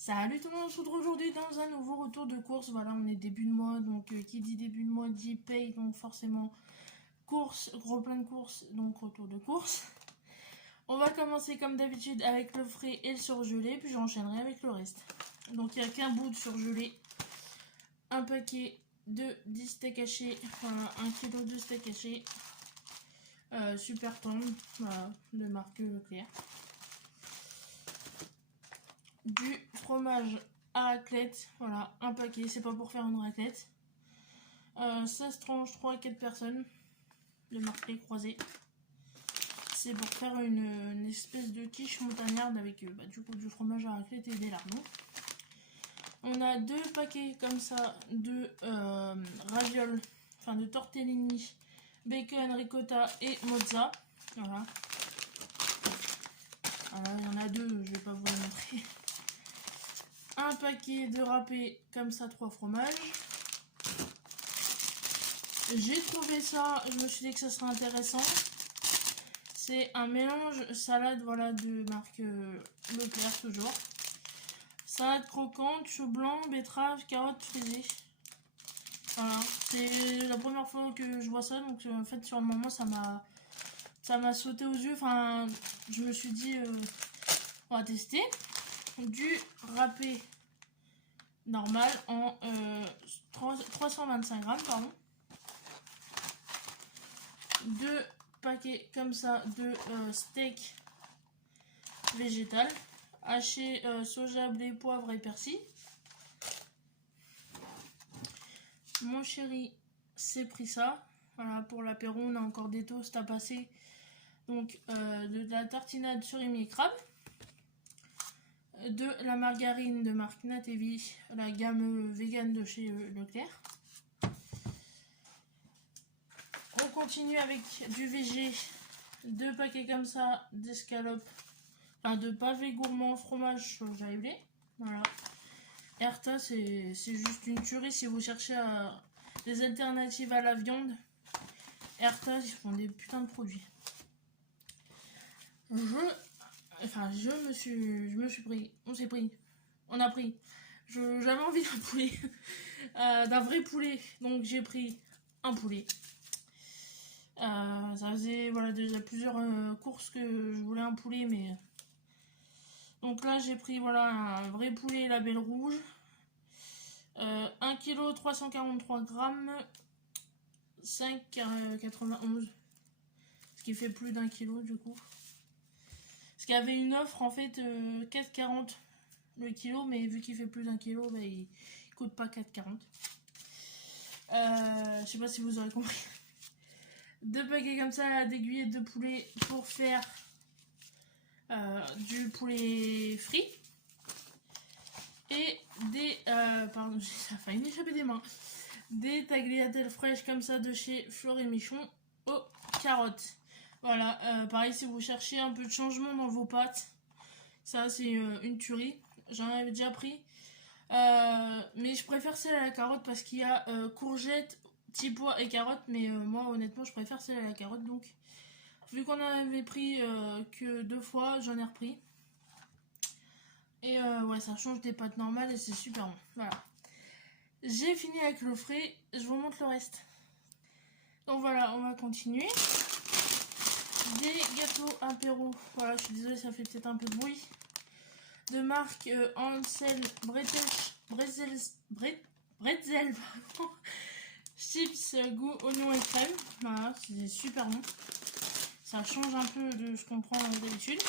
Salut tout le monde, on se retrouve aujourd'hui dans un nouveau retour de course. Voilà, on est début de mois, donc qui dit début de mois dit paye, donc forcément course, gros plein de courses, donc retour de course. On va commencer comme d'habitude avec le frais et le surgelé, puis j'enchaînerai avec le reste. Donc il n'y a qu'un bout de surgelé, un paquet de 10 steaks hachés, voilà, 1 kg de steaks hachés, super tendre, voilà, de marque Leclerc. Du fromage à raclette, voilà, un paquet, c'est pas pour faire une raclette. Ça se tranche 3-4 personnes, de marque croisée. C'est pour faire une espèce de quiche montagnarde avec du coup du fromage à raclette et des lardons. On a deux paquets comme ça de ravioles, enfin de tortellini, bacon, ricotta et mozza. Voilà. Voilà, il y en a deux, je vais pas vous les montrer. Un paquet de râpé comme ça, 3 fromages. J'ai trouvé ça, je me suis dit que ça serait intéressant. C'est un mélange salade, voilà, de marque Leclerc toujours. Salade croquante, chou blanc, betterave, carottes frisées. Voilà, c'est la première fois que je vois ça, donc en fait sur le moment ça m'a sauté aux yeux. Enfin, je me suis dit on va tester. Du râpé normal en 325 grammes, pardon. Deux paquets comme ça de steak végétal haché, soja, blé, poivre et persil. Mon chéri s'est pris ça. Voilà, pour l'apéro, on a encore des toasts à passer. Donc de la tartinade surimi et crabe. De la margarine de marque Natevi, la gamme vegan de chez Leclerc. On continue avec du VG, deux paquets comme ça d'escalopes, enfin de pavés gourmands, fromage, soja et blé. Voilà. Erta, c'est juste une tuerie si vous cherchez des alternatives à la viande. Erta, ils font des putains de produits. Je me suis pris, on a pris. J'avais envie d'un poulet, d'un vrai poulet, donc j'ai pris un poulet. Ça faisait voilà, déjà plusieurs courses que je voulais un poulet, mais donc là j'ai pris voilà un vrai poulet label rouge, 1 kg 343 grammes, 5,91, ce qui fait plus d'1 kg du coup. Parce qu'il y avait une offre en fait 4,40 le kilo, mais vu qu'il fait plus d'1 kg, bah, il coûte pas 4,40. Je sais pas si vous aurez compris. Deux paquets comme ça d'aiguillettes de poulet pour faire du poulet frit. Et des pardon, ça a failli m'échapper des mains. Des tagliatelles fraîches comme ça de chez Fleury Michon aux carottes. Voilà, pareil si vous cherchez un peu de changement dans vos pâtes, ça c'est une tuerie. J'en avais déjà pris. Mais je préfère celle à la carotte parce qu'il y a courgettes, petits pois et carottes. Mais moi honnêtement je préfère celle à la carotte. Donc vu qu'on en avait pris que 2 fois, j'en ai repris. Et ouais, ça change des pâtes normales et c'est super bon. Voilà. J'ai fini avec le frais, je vous montre le reste. Donc voilà, on va continuer. Des gâteaux apéro. Voilà, je suis désolée, ça fait peut-être un peu de bruit. De marque Ansel Bretzel, chips goût oignon et crème. Voilà, c'est super bon. Ça change un peu de ce qu'on prend d'habitude.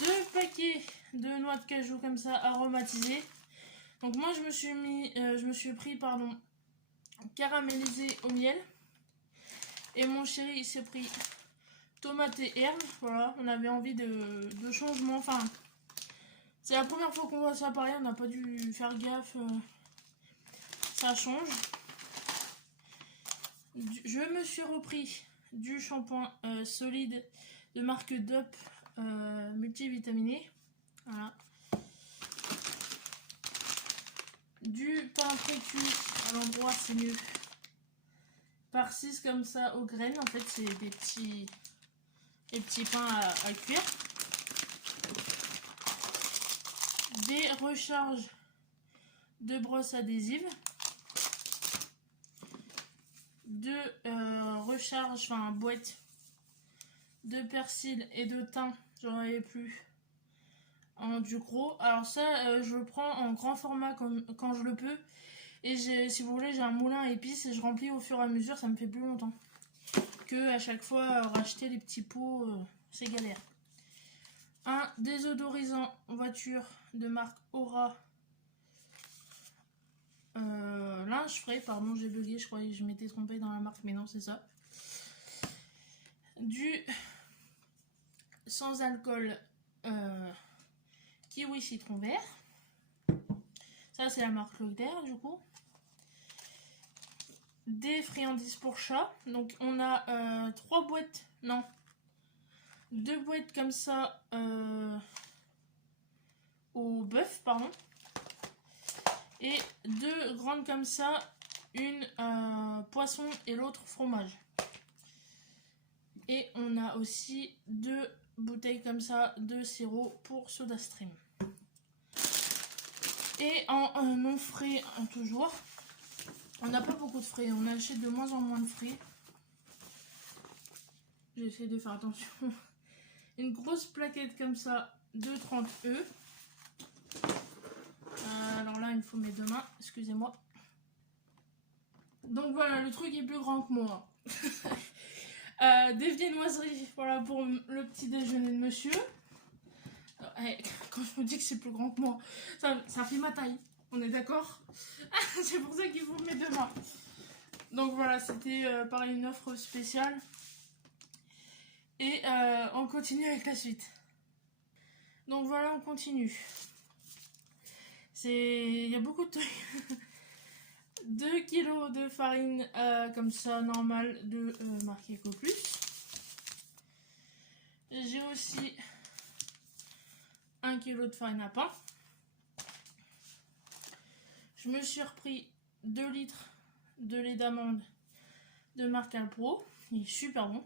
Deux paquets de noix de cajou comme ça aromatisées. Donc moi je me suis pris caramélisé au miel. Et mon chéri il s'est pris tomate et herbes. Voilà, on avait envie de changement. Enfin, c'est la première fois qu'on voit ça pareil, on n'a pas dû faire gaffe. Ça change. Je me suis repris du shampoing solide de marque Dop multivitaminé. Voilà. Du pain précuit à l'endroit, c'est mieux. Par 6 comme ça aux graines. En fait, c'est des petits pains à cuire. des recharges de brosses adhésives, de recharges, enfin boîtes de persil et de thym, j'en avais plus en du gros. Alors ça, je le prends en grand format quand je le peux. Et si vous voulez, j'ai un moulin à épices et je remplis au fur et à mesure, ça me fait plus longtemps. Que à chaque fois, racheter les petits pots, c'est galère. Un désodorisant voiture de marque Aura. Linge frais, pardon, j'ai bugué, je croyais que je m'étais trompée dans la marque, mais non, c'est ça. Du sans alcool kiwi citron vert. Ça, c'est la marque Leclerc, du coup. Des friandises pour chat. Donc, on a 3 boîtes, non, 2 boîtes comme ça au bœuf, pardon. Et 2 grandes comme ça, une poisson et l'autre fromage. Et on a aussi 2 bouteilles comme ça de sirop pour SodaStream. Et en non frais, toujours. On n'a pas beaucoup de frais, on achète de moins en moins de frais. J'essaie de faire attention. Une grosse plaquette comme ça de 30 E. Alors là, il me faut mes 2 mains, excusez-moi. Donc voilà, le truc est plus grand que moi. Des viennoiseries, voilà, pour le petit déjeuner de monsieur. Quand je me dis que c'est plus grand que moi, ça fait ma taille, on est d'accord? C'est pour ça qu'il faut mes 2 mains. Donc voilà, c'était pareil, une offre spéciale. Et on continue avec la suite. Donc voilà, on continue. Il y a beaucoup de trucs. 2 kilos de farine comme ça, normale, de marque EcoPlus. J'ai aussi 1 kg de farine à pain. Je me suis repris 2 litres de lait d'amande de marque Alpro. Il est super bon.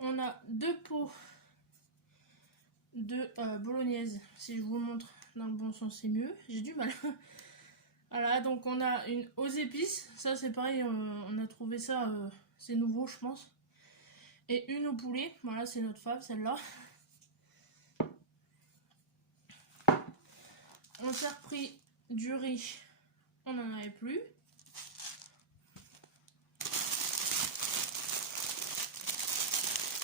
On a 2 pots de bolognaise. Si je vous montre dans le bon sens, c'est mieux. J'ai du mal. Voilà, donc on a une aux épices. Ça, c'est pareil, on a trouvé ça, c'est nouveau, je pense. Et une au poulet. Voilà, c'est notre fave, celle-là. On s'est repris du riz. On n'en avait plus.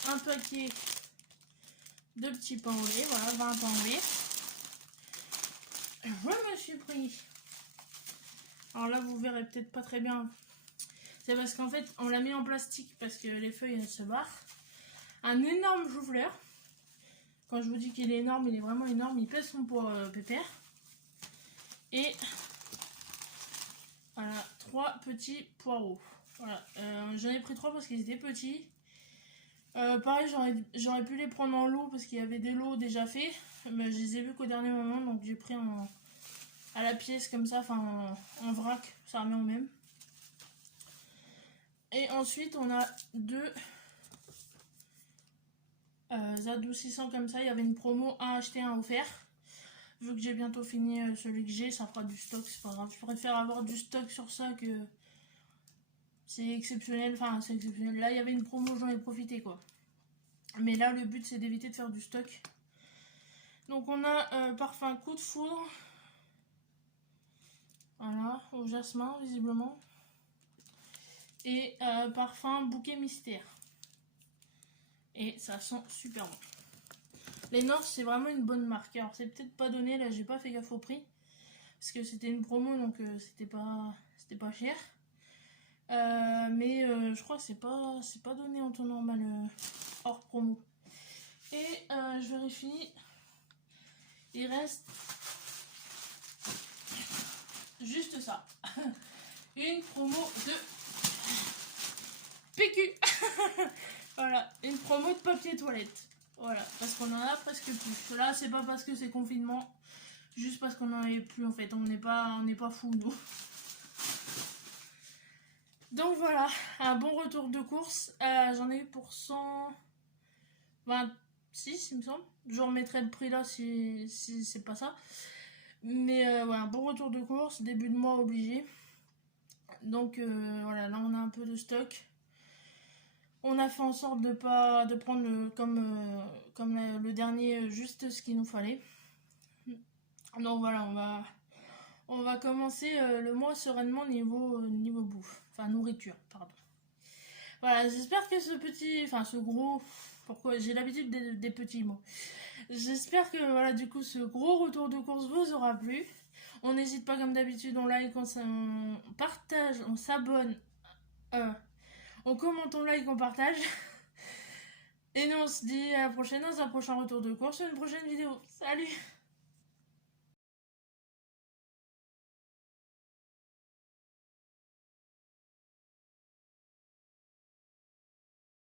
Un paquet de petits pains au lait, voilà, 20 pains au lait. Je me suis pris, alors là vous verrez peut-être pas très bien, c'est parce qu'en fait on l'a mis en plastique parce que les feuilles elles se barrent. Un énorme chou-fleur. Quand je vous dis qu'il est énorme, il est vraiment énorme, il pèse son poids, pépère. Et voilà, 3 petits poireaux. Voilà, j'en ai pris 3 parce qu'ils étaient petits. Pareil, j'aurais pu les prendre en lot parce qu'il y avait des lots déjà faits, mais je les ai vus qu'au dernier moment, donc j'ai pris à la pièce comme ça, enfin en vrac, ça revient au même. Et ensuite on a 2 adoucissants comme ça, il y avait une promo, un acheté, un offert. Vu que j'ai bientôt fini celui que j'ai, ça fera du stock, c'est pas grave. Je préfère avoir du stock sur ça que... C'est exceptionnel, enfin c'est exceptionnel. Là il y avait une promo, j'en ai profité quoi. Mais là le but c'est d'éviter de faire du stock. Donc on a parfum coup de foudre. Voilà, au jasmin visiblement. Et parfum bouquet mystère. Et ça sent super bon. Les North, c'est vraiment une bonne marque. Alors c'est peut-être pas donné, là j'ai pas fait gaffe au prix. Parce que c'était une promo, donc c'était pas cher. Mais je crois que c'est pas donné en temps normal hors promo. Et je vérifie. Il reste juste ça. Une promo de PQ. Voilà, une promo de papier toilette. Voilà, parce qu'on en a presque plus. Là, c'est pas parce que c'est confinement, juste parce qu'on en avait plus en fait. On n'est pas fous nous. Donc voilà, un bon retour de course. J'en ai eu pour 126, il me semble. Je remettrai le prix là si c'est pas ça. Mais voilà, bon retour de course, début de mois obligé. Donc voilà, là on a un peu de stock. On a fait en sorte de pas de prendre comme le dernier juste ce qu'il nous fallait. Donc voilà, on va commencer le mois sereinement niveau bouffe, enfin nourriture, pardon. Voilà, j'espère que ce gros, pourquoi j'ai l'habitude des petits mots. J'espère que voilà, du coup, ce gros retour de course vous aura plu. On n'hésite pas comme d'habitude, on like, on partage, on s'abonne, euh, on commente, on like, on partage. Et nous on se dit à la prochaine dans un prochain retour de course, une prochaine vidéo. Salut!